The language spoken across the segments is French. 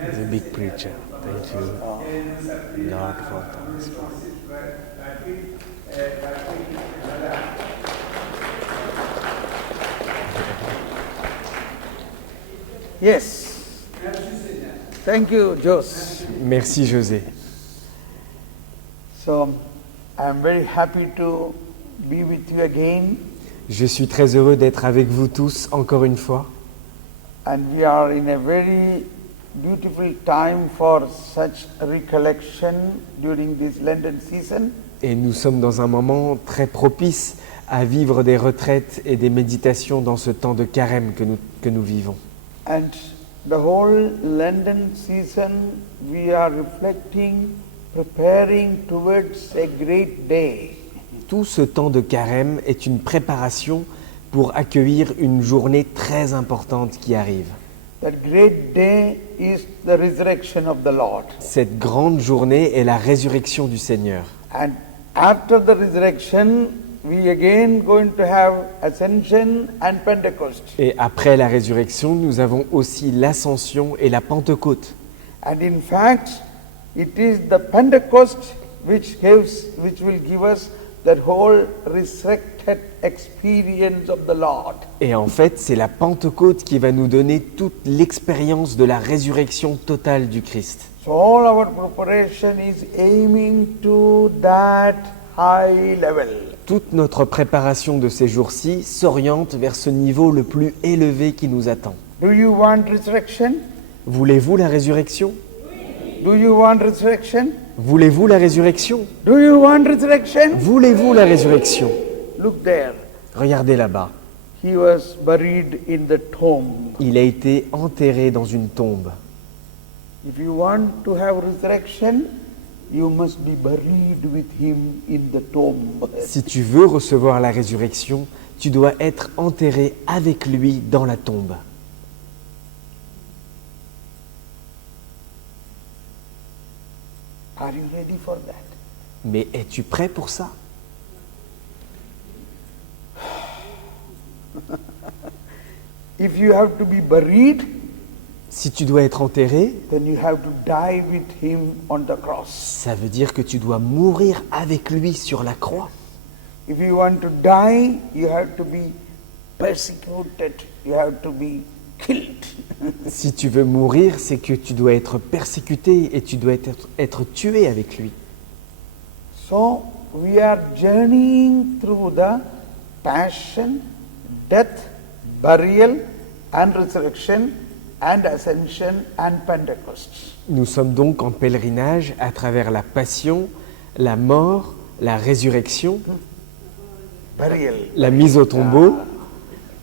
He's a big preacher. Thank you, Lord, for Thomas. Yes. Thank you, Jose. Merci, José. So, I am very happy to be with you again. Je suis très heureux d'être avec vous tous encore une fois. And we are in a very beautiful time for such recollection during this Lenten season. Et nous sommes dans un moment très propice à vivre des retraites et des méditations dans ce temps de carême que nous vivons. And the whole Lenten season we are reflecting, preparing towards a great day. Tout ce temps de carême est une préparation pour accueillir une journée très importante qui arrive. That great day is the resurrection of the Lord. Cette grande journée est la résurrection du Seigneur. And after the resurrection, we again going to have Ascension and Pentecost. Et après la résurrection, nous avons aussi l'Ascension et la Pentecôte. And in fact, it is the Pentecost which will give us that whole resurrected experience of the Lord. Et en fait, c'est la Pentecôte qui va nous donner toute l'expérience de la résurrection totale du Christ. So all our preparation is aiming to that high level. Toute notre préparation de ces jours-ci s'oriente vers ce niveau le plus élevé qui nous attend. Do you want resurrection? Voulez-vous la résurrection? Do you want resurrection? Voulez-vous la résurrection? Do you want resurrection? Voulez-vous la résurrection? Look there. Regardez là-bas. He was buried in the tomb. Il a été enterré dans une tombe. If you want to have resurrection, you must be buried with him in the tomb. Si tu veux recevoir la résurrection, tu dois être enterré avec lui dans la tombe. Are you ready for that? Mais es-tu prêt pour ça? If you have to be buried, Si tu dois être enterré, then you have to die with him on the cross. ça veut dire que tu dois mourir avec lui sur la croix. If you want to die, you have to be persecuted. You have to be killed. Si tu veux mourir, c'est que tu dois être persécuté et tu dois être tué avec lui. So we are journeying through the passion, death, burial and resurrection and ascension and Pentecost. Nous sommes donc en pèlerinage à travers la passion, la mort, la résurrection, Burial. la mise au tombeau,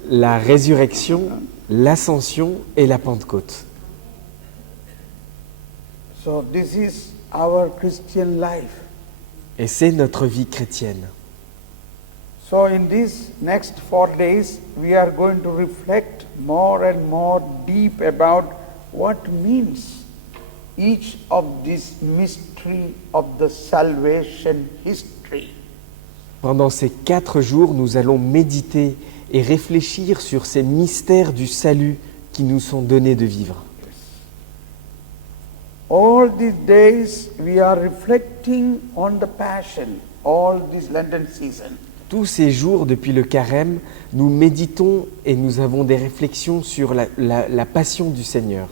la résurrection, l'ascension et la Pentecôte. So this is our Christian life. Et c'est notre vie chrétienne. So in these next 4 days, we are going to reflect more and more deep about what means each of this mystery of the salvation history. Pendant ces 4 jours, nous allons méditer et réfléchir sur ces mystères du salut qui nous sont donnés de vivre. All these days, we are reflecting on the passion, all this Lenten season. Tous ces jours, depuis le carême, nous méditons et nous avons des réflexions sur la passion du Seigneur.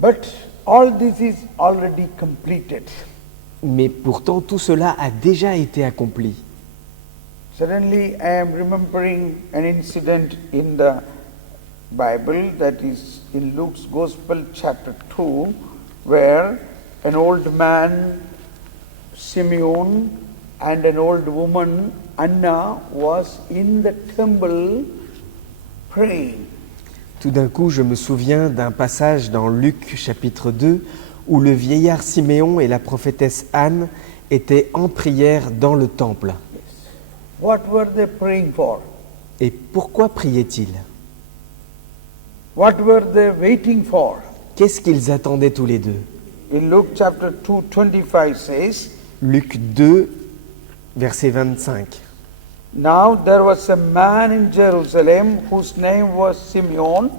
But all this is already completed. Mais pourtant, tout cela a déjà été accompli. Suddenly, I am remembering an incident in the Bible, that is in Luke's Gospel chapter 2, where an old man, Simeon, and an old woman, Anna, was in the temple praying. Tout d'un coup, je me souviens d'un passage dans Luc chapitre 2 où le vieillard Siméon et la prophétesse Anne étaient en prière dans le temple. What were they praying for? Et pourquoi priaient-ils? What were they waiting for? Qu'est-ce qu'ils attendaient tous les deux? In Luke chapter 2, 25 says, Luc 2, verset 25. Now there was a man in Jerusalem whose name was Simeon.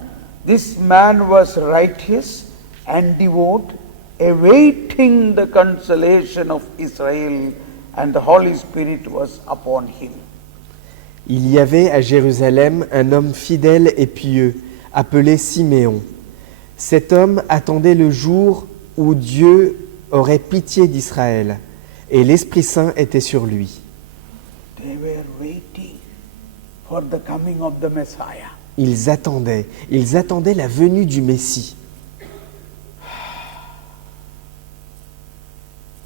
This man was righteous and devout, awaiting the consolation of Israel, and the Holy Spirit was upon him. Il y avait à Jérusalem un homme fidèle et pieux, appelé Siméon. Cet homme attendait le jour où Dieu aurait pitié d'Israël, et l'Esprit Saint était sur lui. They were waiting for the coming of the Messiah. Ils attendaient la venue du Messie.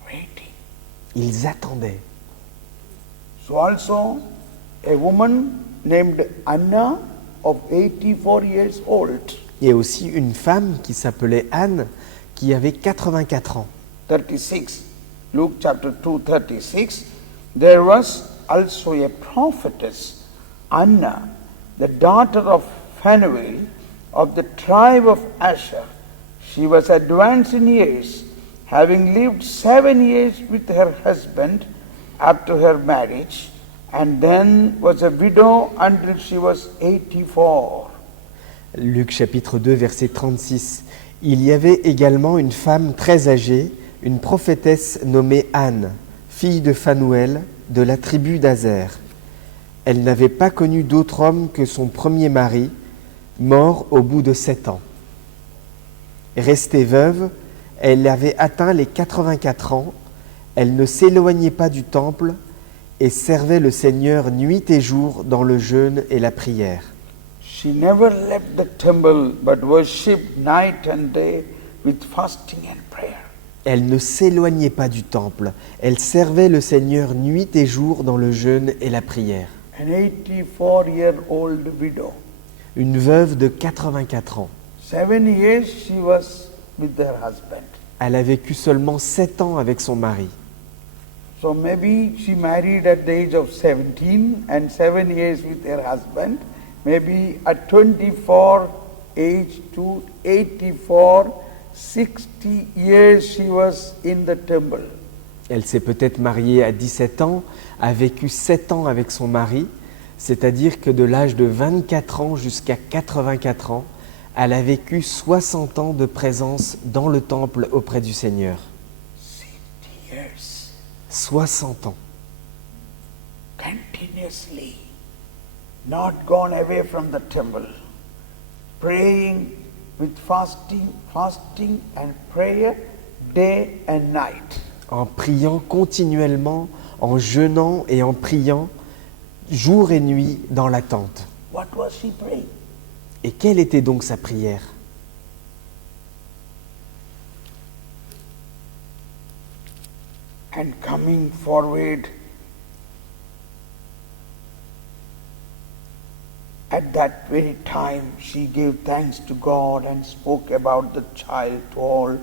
Waiting. Ils attendaient. So also a woman named Anna of 84 years old, Il y a aussi une femme qui s'appelait Anne, qui avait 84 ans. 36, Luke chapter 2, 36. There was also a prophetess, Anna, the daughter of Phanuel of the tribe of Asher. She was advanced in years, having lived 7 years with her husband after her marriage, and then was a widow until she was 84. Luc chapitre 2, verset 36. Il y avait également une femme très âgée, une prophétesse nommée Anne, fille de Phanuel, de la tribu d'Aser. Elle n'avait pas connu d'autre homme que son premier mari, mort au bout de 7 ans. Restée veuve, elle avait atteint les 84 ans, elle ne s'éloignait pas du temple et servait le Seigneur nuit et jour dans le jeûne et la prière. She never left the temple but worshipped night and day with fasting and prayer. Elle ne s'éloignait pas du temple, elle servait le Seigneur nuit et jour dans le jeûne et la prière. An 84-year-old widow. Une veuve de 84 ans. 7 years she was with her husband. Elle a vécu seulement 7 ans avec son mari. So maybe she married at the age of 17 and 7 years with her husband. Maybe at 24 age to 84, 60 years she was in the temple. Elle s'est peut-être mariée à 17 ans, a vécu 7 ans avec son mari, c'est-à-dire que de l'âge de 24 ans jusqu'à 84 ans, elle a vécu 60 ans de présence dans le temple auprès du Seigneur. 60 years 60 ans, continuously, not gone away from the temple, praying with fasting and prayer day and night. en priant continuellement, en jeûnant et en priant jour et nuit dans la tente. What was she praying? Et quelle était donc sa prière ? And coming forward, at that very time, she gave thanks to God and spoke about the child to all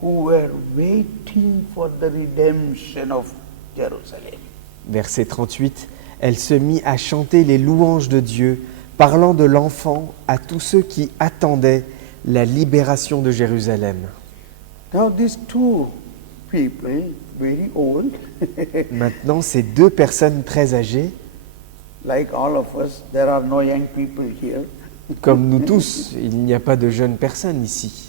who were waiting for the redemption of Jerusalem. Verset 38, elle se mit à chanter les louanges de Dieu, parlant de l'enfant à tous ceux qui attendaient la libération de Jérusalem. Now these two people, very old, Maintenant, ces deux personnes très âgées, like all of us, there are no young people here. comme nous tous, il n'y a pas de jeunes personnes ici.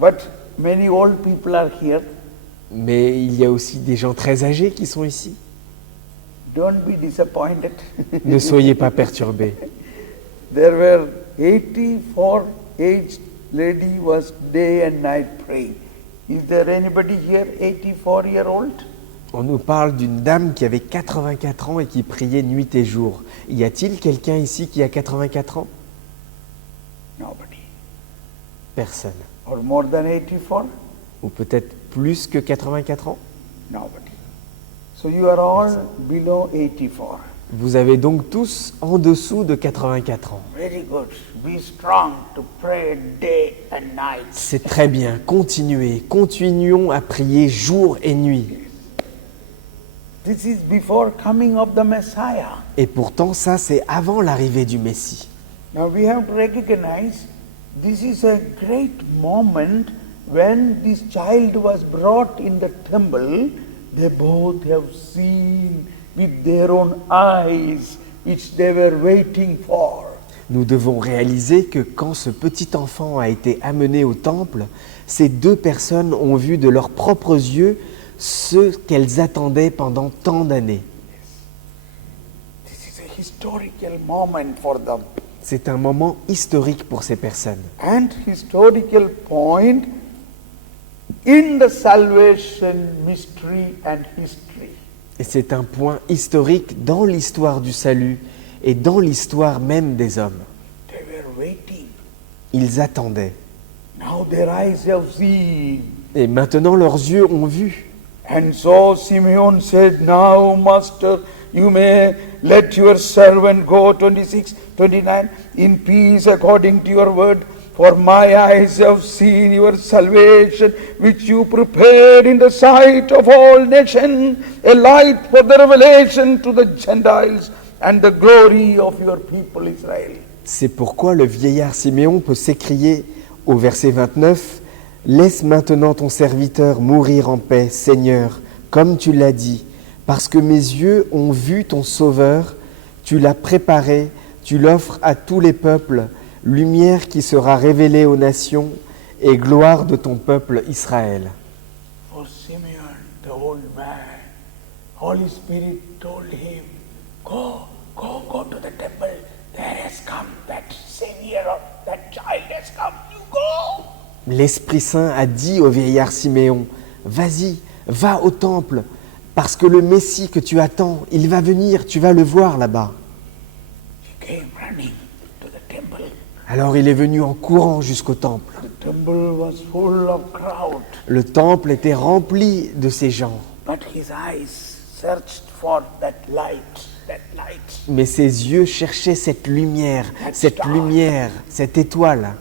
But many old people are here. Mais il y a aussi des gens très âgés qui sont ici. Don't be disappointed. Ne soyez pas perturbés. There were 84 aged lady was day and night praying. Is there anybody here 84-year-old? On nous parle d'une dame qui avait 84 ans et qui priait nuit et jour. Y a-t-il quelqu'un ici qui a 84 ans ? Nobody. Personne. Or more than 84? Ou peut-être plus que 84 ans ? Nobody. So you are all below 84. Vous avez donc tous en dessous de 84 ans. Very good. Be strong to pray day and night. C'est très bien, continuons à prier jour et nuit. This is before coming of the Messiah. Et pourtant, ça, c'est avant l'arrivée du Messie. Now we have to recognize this is a great moment when this child was brought in the temple, they both have seen with their own eyes which they were waiting for. Nous devons réaliser que quand ce petit enfant a été amené au temple, ces deux personnes ont vu de leurs propres yeux ce qu'elles attendaient pendant tant d'années. This is a historical moment for them. C'est un moment historique pour ces personnes. And historical point in the salvation mystery and history. Et c'est un point historique dans l'histoire du salut et dans l'histoire même des hommes. They were waiting. Ils attendaient. Now their eyes have seen. Et maintenant leurs yeux ont vu. And so Simeon said, now master, you may let your servant go, 26, 29, in peace according to your word. For my eyes have seen your salvation, which you prepared in the sight of all nations, a light for the revelation to the Gentiles, and the glory of your people Israel. C'est pourquoi le vieillard Siméon peut s'écrier au verset 29, « Laisse maintenant ton serviteur mourir en paix, Seigneur, comme tu l'as dit, parce que mes yeux ont vu ton Sauveur, tu l'as préparé, tu l'offres à tous les peuples, lumière qui sera révélée aux nations et gloire de ton peuple Israël. » For Simeon, the old man, Holy Spirit told him, go to the temple. There has come that Savior, that child has come. You go. L'Esprit Saint a dit au vieillard Siméon, « Vas-y, va au temple, parce que le Messie que tu attends, il va venir, tu vas le voir là-bas. » He came running to the temple. Alors il est venu en courant jusqu'au temple. The temple was full of crowd, Le temple était rempli de ces gens, but his eyes searched for that light, mais ses yeux cherchaient cette lumière, cette étoile,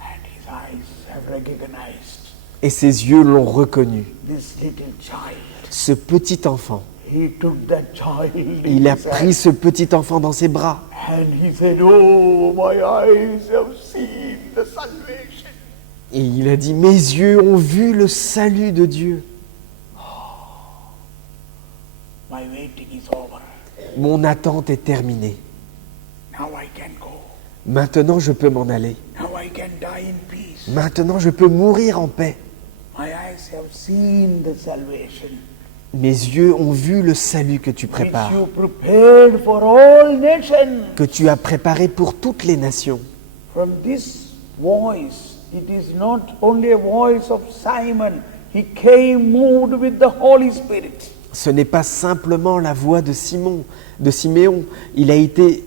and his eyes have recognized et ses yeux l'ont reconnu. this little child. Ce petit enfant, He took that child in il a his pris hand, ce petit enfant dans ses bras, and he said, oh, my eyes have seen the salvation. et il a dit, « Mes yeux ont vu le salut de Dieu. My waiting is over. Mon attente est terminée. Now I can go. Maintenant je peux m'en aller. Now I can die in peace. Maintenant je peux mourir en paix. My eyes have seen the salvation Mes yeux ont vu le salut que tu which prépares, you prepared for all nations. que tu as préparé pour toutes les nations. » From this voice, it is not only a voice of Simon. He came moved with the Holy Spirit. Ce n'est pas simplement la voix de Siméon. Il a été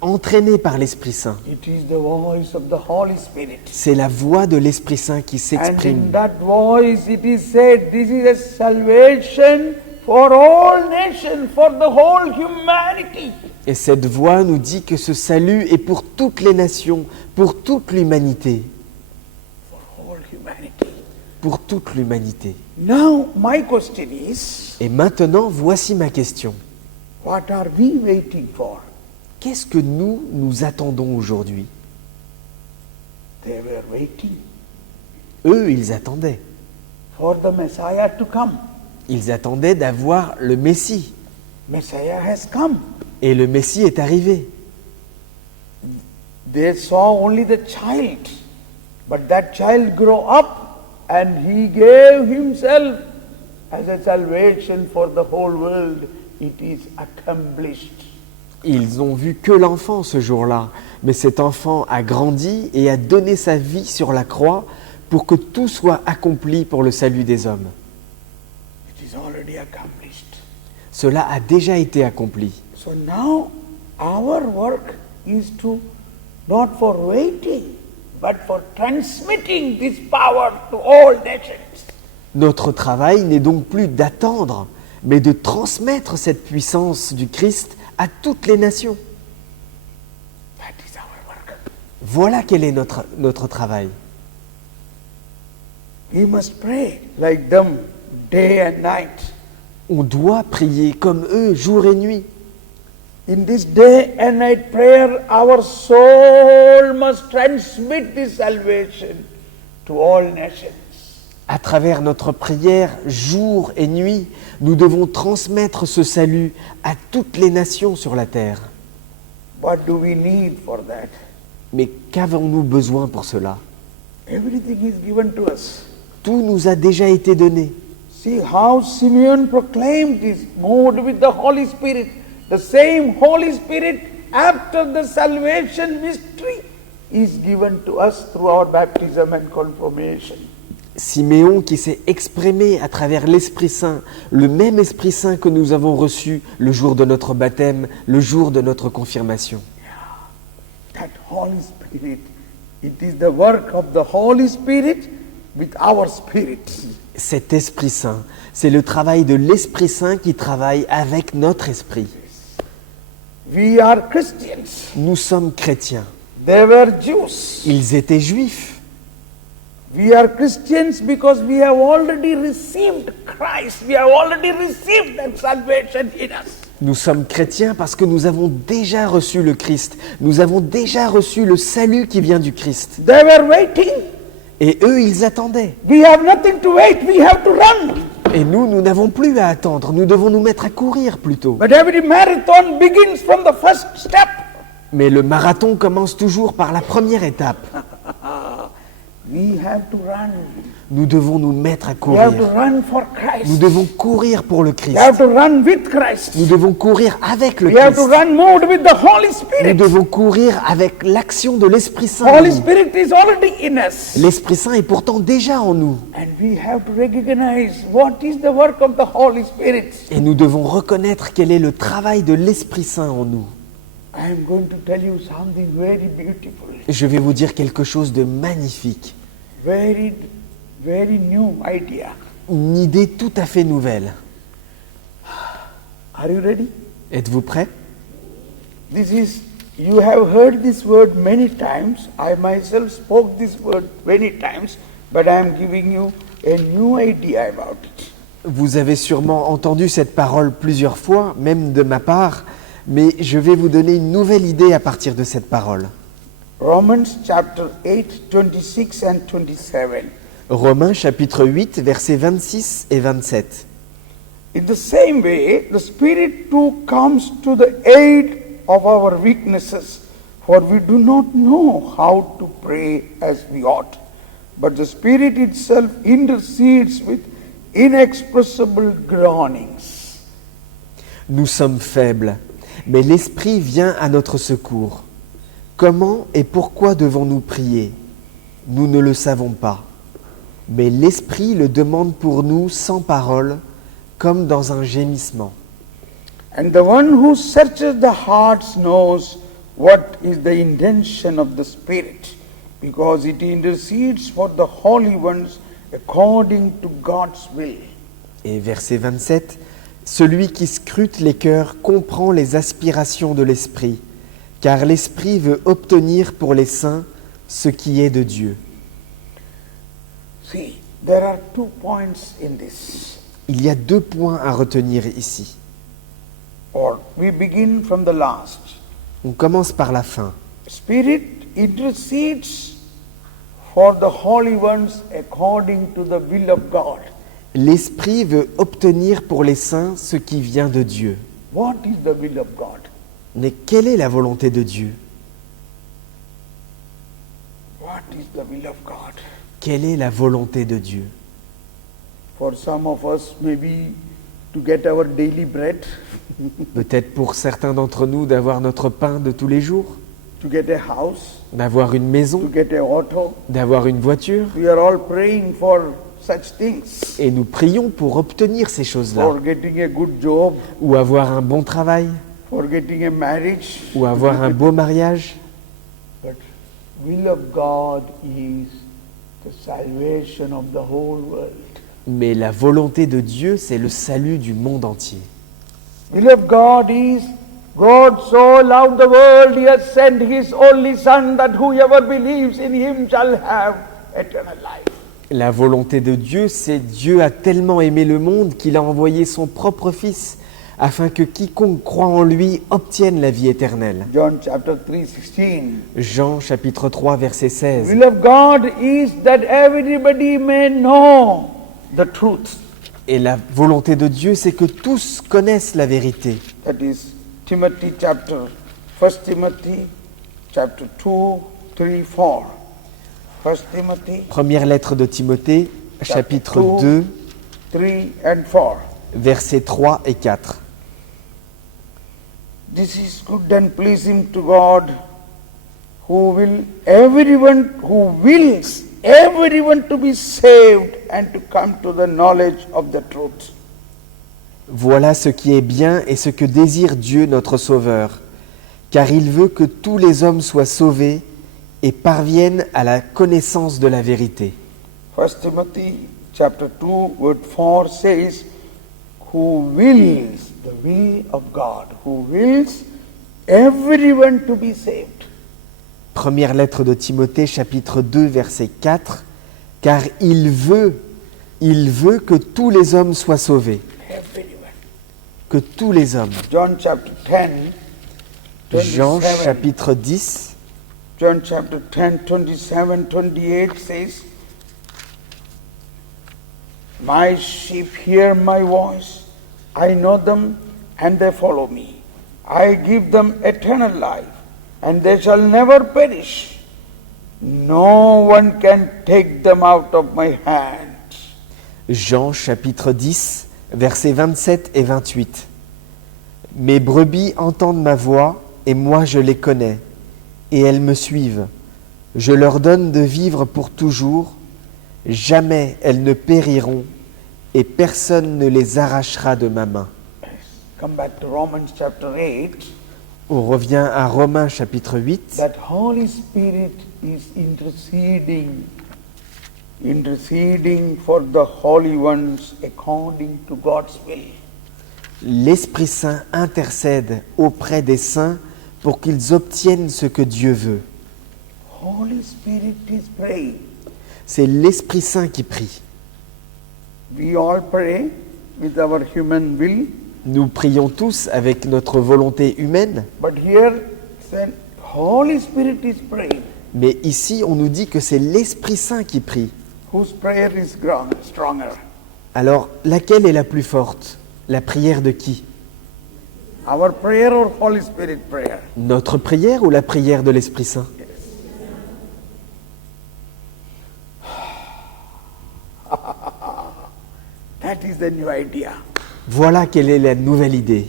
entraîné par l'Esprit Saint. It is the voice of the Holy Spirit. C'est la voix de l'Esprit Saint qui And in s'exprime. that voice it is said, this is a salvation for all nations, for the whole humanity. Et cette voix nous dit que ce salut est pour toutes les nations, pour toute l'humanité. For all humanity. Pour toute l'humanité. Now my question is, Et maintenant, voici ma question. what are we waiting for? Qu'est-ce que nous attendons aujourd'hui? They were waiting Eux, ils attendaient. for the Messiah to come. Ils attendaient d'avoir le Messie. Messiah has come. Et le Messie est arrivé. They saw only the child, but that child grew up and he gave himself as a salvation for the whole world. It is accomplished. Ils ont vu que l'enfant ce jour-là, mais cet enfant a grandi et a donné sa vie sur la croix pour que tout soit accompli pour le salut des hommes. It is already accomplished. Cela a déjà été accompli. So now our work is to not for waiting, but for transmitting this power to all nations. Notre travail n'est donc plus d'attendre, mais de transmettre cette puissance du Christ à toutes les nations. That is our work. Voilà quel est notre travail. We must pray like them day and night. On doit prier comme eux, jour et nuit. In this day and night prayer, our soul must transmit this salvation to all nations. À travers notre prière, jour et nuit, nous devons transmettre ce salut à toutes les nations sur la terre. What do we need for that? Mais qu'avons-nous besoin pour cela? Everything is given to us. Tout nous a déjà été donné. See how Simeon proclaimed this, moved with the Holy Spirit. The same Holy Spirit after the salvation mystery is given to us through our baptism and confirmation. Siméon qui s'est exprimé à travers l'Esprit Saint, le même Esprit Saint que nous avons reçu le jour de notre baptême, le jour de notre confirmation. That Holy Spirit, it is the work of the Holy Spirit with our spirit. Cet Esprit Saint, c'est le travail de l'Esprit Saint qui travaille avec notre esprit. We are Christians. Nous sommes chrétiens. They were Jews. Ils étaient juifs. We are Christians because we have already received Christ. We have already received that salvation in us. Nous sommes chrétiens parce que nous avons déjà reçu le Christ. Nous avons déjà reçu le salut qui vient du Christ. They were waiting. Et eux, ils attendaient. We have nothing to wait. We have to run. Et nous n'avons plus à attendre. Nous devons nous mettre à courir plutôt. But every marathon begins from the first step. Mais le marathon commence toujours par la première étape. We have to run. Nous devons nous mettre à We have to courir. run for Nous Christ. devons courir pour le We Christ. have to run with Christ. Nous devons courir avec le We have to Christ. run moved with the Holy Nous Spirit. devons courir avec l'action de l'Esprit Saint. en Holy nous. Spirit is already in us. L'Esprit Saint est pourtant déjà en nous. And we have to recognize what is the work of the Holy Spirit. Et nous devons reconnaître quel est le travail de l'Esprit Saint en nous. I am going to tell you something very beautiful, Je vais vous dire quelque chose de magnifique. very, very new idea. Une idée tout à fait nouvelle. Are you ready? Êtes-vous prêts? This is, you have heard this word many times. I myself spoke this word many times, but I am giving you a new idea about it. Vous avez sûrement entendu cette parole plusieurs fois, même de ma part, mais je vais vous donner une nouvelle idée à partir de cette parole. Romans chapter 8, 26 and 27. Romains chapitre 8, versets 26 et 27. In the same way, the Spirit too comes to the aid of our weaknesses, for we do not know how to pray as we ought. But the Spirit itself intercedes with inexpressible groanings. Nous sommes faibles, mais l'Esprit vient à notre secours. Comment et pourquoi devons-nous prier? Nous ne le savons pas. Mais l'Esprit le demande pour nous sans parole, comme dans un gémissement. And the one who searches the hearts knows what is the intention of the Spirit, because it intercedes for the holy ones according to God's will. Et verset 27, celui qui scrute les cœurs comprend les aspirations de l'Esprit, car l'Esprit veut obtenir pour les saints ce qui est de Dieu. See, there are 2 points in this. Il y a 2 points à retenir ici. Or we begin from the last. On commence par la fin. Spirit intercedes for the holy ones according to the will of God. L'Esprit veut obtenir pour les saints ce qui vient de Dieu. What is the will of God? Mais quelle est la volonté de Dieu? What is the will of God? Quelle est la volonté de Dieu? For some of us, maybe to get our daily bread, Peut-être pour certains d'entre nous d'avoir notre pain de tous les jours, to get a house, d'avoir une maison, to get a auto. d'avoir une voiture. We are all praying for such things. Et nous prions pour obtenir ces choses-là. For getting a good job, Ou avoir un bon travail, for getting a marriage. ou avoir un beau mariage. But will of God is the salvation of the whole world. Mais la volonté de Dieu, c'est le salut du monde entier. Will of God is God so loved the world, He has sent His only Son, that whoever believes in Him shall have eternal life. La volonté de Dieu, c'est Dieu a tellement aimé le monde qu'il a envoyé son propre Fils, afin que quiconque croit en lui obtienne la vie éternelle. John chapter 3:16. Jean chapitre 3 verset 16. Will of God is that everybody may know the truth. Et la volonté de Dieu, c'est que tous connaissent la vérité. That is Timothy chapter 1 Timothy chapter 2, 3, 4. 1 Timothy Première lettre de Timothée, chapitre 2, 3 and 4. versets 3 et 4. This is good and pleasing to God, who wills everyone to be saved and to come to the knowledge of the truth. Voilà ce qui est bien et ce que désire Dieu notre Sauveur, car il veut que tous les hommes soient sauvés et parviennent à la connaissance de la vérité. 1 Timothy chapter 2 word 4 says, who wills, the will of God, who wills everyone to be saved. Première lettre de Timothée, chapitre 2, verset 4, car il veut que tous les hommes soient sauvés. Everyone. Que tous les hommes. John chapter 10, Jean 27. chapitre 10, John chapter 10, 27, 28 says, my sheep hear my voice, I know them, and they follow me. I give them eternal life, and they shall never perish. No one can take them out of my hand. Jean chapitre 10, versets 27 et 28. Mes brebis entendent ma voix, et moi je les connais, et elles me suivent. Je leur donne de vivre pour toujours, jamais elles ne périront, et personne ne les arrachera de ma main. Come back to Romans chapter 8. On revient à Romains chapitre 8. That Holy Spirit is interceding for the holy ones according to God's will. L'Esprit Saint intercède auprès des saints pour qu'ils obtiennent ce que Dieu veut. Holy Spirit is praying. C'est l'Esprit Saint qui prie. We all pray with our human will, Nous prions tous avec notre volonté humaine, but here said Holy Spirit is praying. mais ici on nous dit que c'est l'Esprit Saint qui prie. Whose prayer is stronger? Alors, laquelle est la plus forte? La prière de qui? Our prayer or Holy Spirit prayer? Notre prière ou la prière de l'Esprit Saint? That is the new idea. Voilà quelle est la nouvelle idée.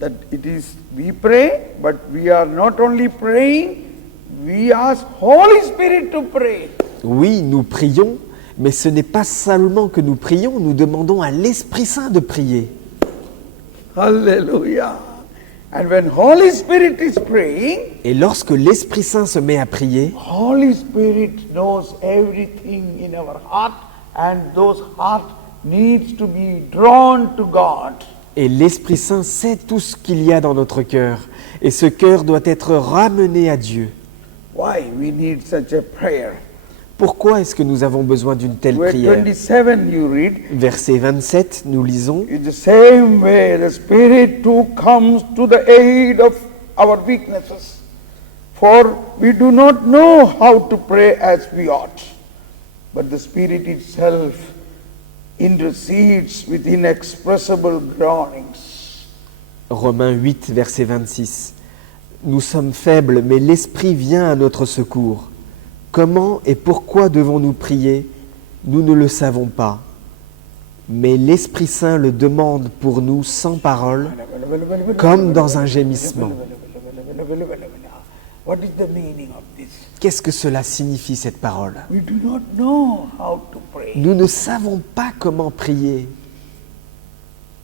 That it is, we pray, but we are not only praying, we ask Holy Spirit to pray. Oui, nous prions, mais ce n'est pas seulement que nous prions, nous demandons à l'Esprit Saint de prier. Hallelujah. And when Holy Spirit is praying, Et lorsque l'Esprit Saint se met à prier, Holy Spirit knows everything in our heart, and those hearts needs to be drawn to God. et l'Esprit Saint sait tout ce qu'il y a dans notre cœur, et ce cœur doit être ramené à Dieu. Why we need such a prayer? Pourquoi est-ce que nous avons besoin d'une telle Verse prière? 27 you read, Verset 27, nous lisons, in the same way the Spirit too comes to the aid of our weaknesses. For we do not know how to pray as we ought, but the Spirit itself intercedes with inexpressible groanings. Romains 8, verset 26. Nous sommes faibles, mais l'Esprit vient à notre secours. Comment et pourquoi devons-nous prier? Nous ne le savons pas. Mais l'Esprit Saint le demande pour nous sans parole, comme dans un gémissement. What is the meaning of this? Qu'est-ce que cela signifie, cette parole? We do not know how to pray. Nous ne savons pas comment prier.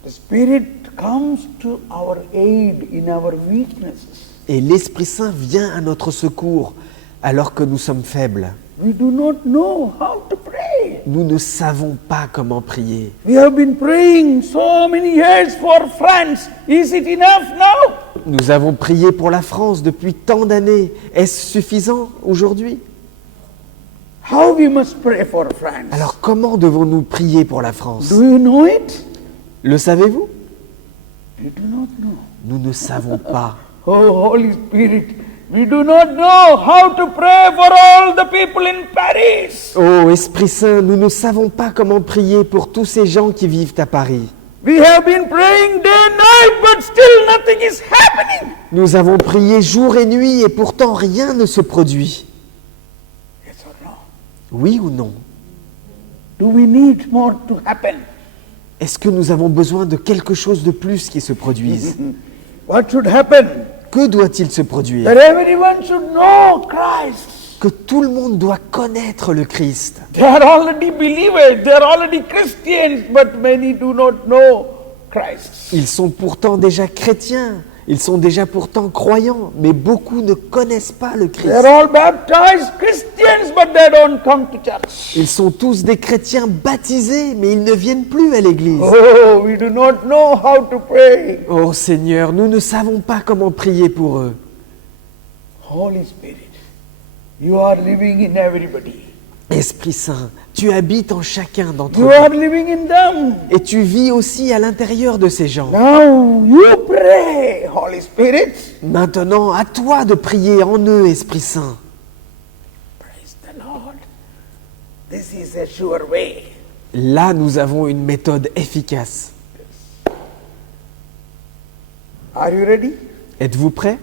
The Spirit comes to our aid in our weaknesses. Et l'Esprit Saint vient à notre secours alors que nous sommes faibles. We do not know how to pray. Nous ne savons pas comment prier. We have been praying so many years for France. Is it enough now? Nous avons prié pour la France depuis tant d'années. Est-ce suffisant aujourd'hui? How we must pray for France? Alors comment devons-nous prier pour la France? Do you know it? Le savez-vous? We do not know. Nous ne savons pas. Oh, Holy Spirit, we do not know how to pray for all the people in Paris. Oh Esprit Saint, nous ne savons pas comment prier pour tous ces gens qui vivent à Paris. We have been praying day and night, but still nothing is happening. Nous avons prié jour et nuit et pourtant rien ne se produit. Yes or no? Oui ou non? Do we need more to happen? Est-ce que nous avons besoin de quelque chose de plus qui se produise? What should happen? Que doit-il se produire? That everyone should know Christ. Que tout le monde doit connaître le Christ. They are already believers, they are already Christians, but many do not know Christ. Ils sont pourtant déjà chrétiens, ils sont déjà pourtant croyants, mais beaucoup ne connaissent pas le They are Christ. all baptized Christians, but they don't come to church. Ils sont tous des chrétiens baptisés, mais ils ne viennent plus à l'église. Oh, we do not know how to pray. Oh Seigneur, nous ne savons pas comment prier pour eux. Holy Spirit, you are living in everybody. Esprit Saint, tu habites en chacun d'entre You eux. are living in them. Et tu vis aussi à l'intérieur de ces gens. Now you pray, Holy Spirit. Maintenant, à toi de prier en eux, Esprit Saint. Praise the Lord. This is a sure way. Là, nous avons une méthode efficace. Are you ready? Êtes-vous prêts?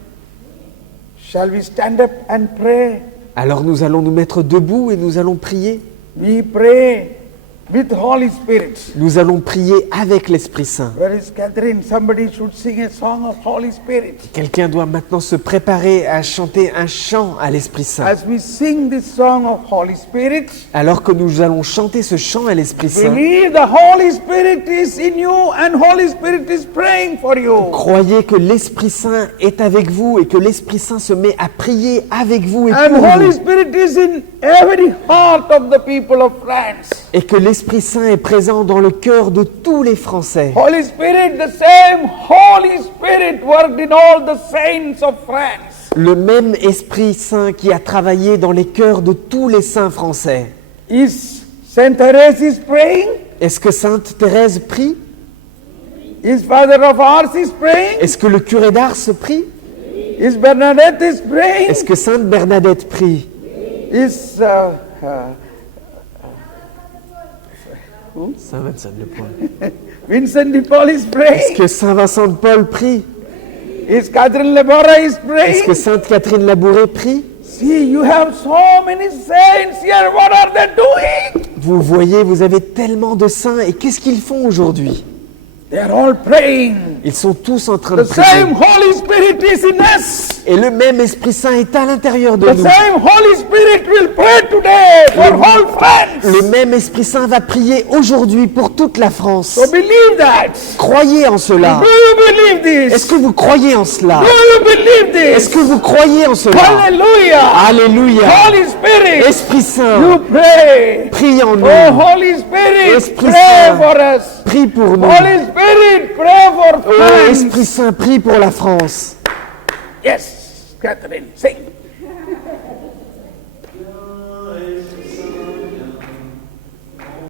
Shall we stand up and pray? Alors nous allons nous mettre debout et nous allons prier. We pray with Holy Spirit. Nous allons prier avec l'Esprit Saint. Where is Catherine? Somebody should sing a song of Holy Spirit. Quelqu'un doit maintenant se préparer à chanter un chant à l'Esprit Saint. As we sing this song of Holy Spirit, Alors que nous allons chanter ce chant à l'Esprit Saint, believe the Holy Spirit is in you and Holy Spirit is praying for you. croyez que l'Esprit Saint est avec vous et que l'Esprit Saint se met à prier avec vous et And pour Holy vous. Spirit is in every heart of the people of France. Et que l'Esprit Saint est présent dans le cœur de tous les Français. Holy Spirit, the same Holy Spirit worked in all the saints of France. Le même Esprit Saint qui a travaillé dans les cœurs de tous les saints français. Is Saint Therese is praying? Est-ce que Sainte Thérèse prie? Is Father of Ars is praying? Est-ce que le curé d'Ars prie? Is Bernadette is praying? Est-ce que Sainte Bernadette prie? Is Saint Vincent de Paul. Vincent de Paul is Est-ce praying? que Saint Vincent de Paul prie? Is Catherine Lebora is Est-ce praying? que Sainte Catherine Labouré prie? See, you have so many saints here. What are they doing? Vous voyez, vous avez tellement de saints et qu'est-ce qu'ils font aujourd'hui? They are all praying. Ils sont tous en train de The prier. same Holy Spirit is in us. Et le même Esprit Saint est à l'intérieur de The nous. same Holy Spirit will pray today for whole France. Le même Esprit Saint va prier aujourd'hui pour toute la France. So believe that. Croyez en cela. Do you believe Est-ce this? que vous croyez en cela? Do you believe Est-ce this? que vous croyez en cela? Hallelujah. Alléluia. Holy Spirit, Esprit you Saint, pray. prie en nous. Oh, Holy Spirit, Esprit pray Saint. for us. Prie pour nous. Holy Spirit, pray for Oh, France. Esprit Saint, prie pour la France. Yes, Catherine, sing.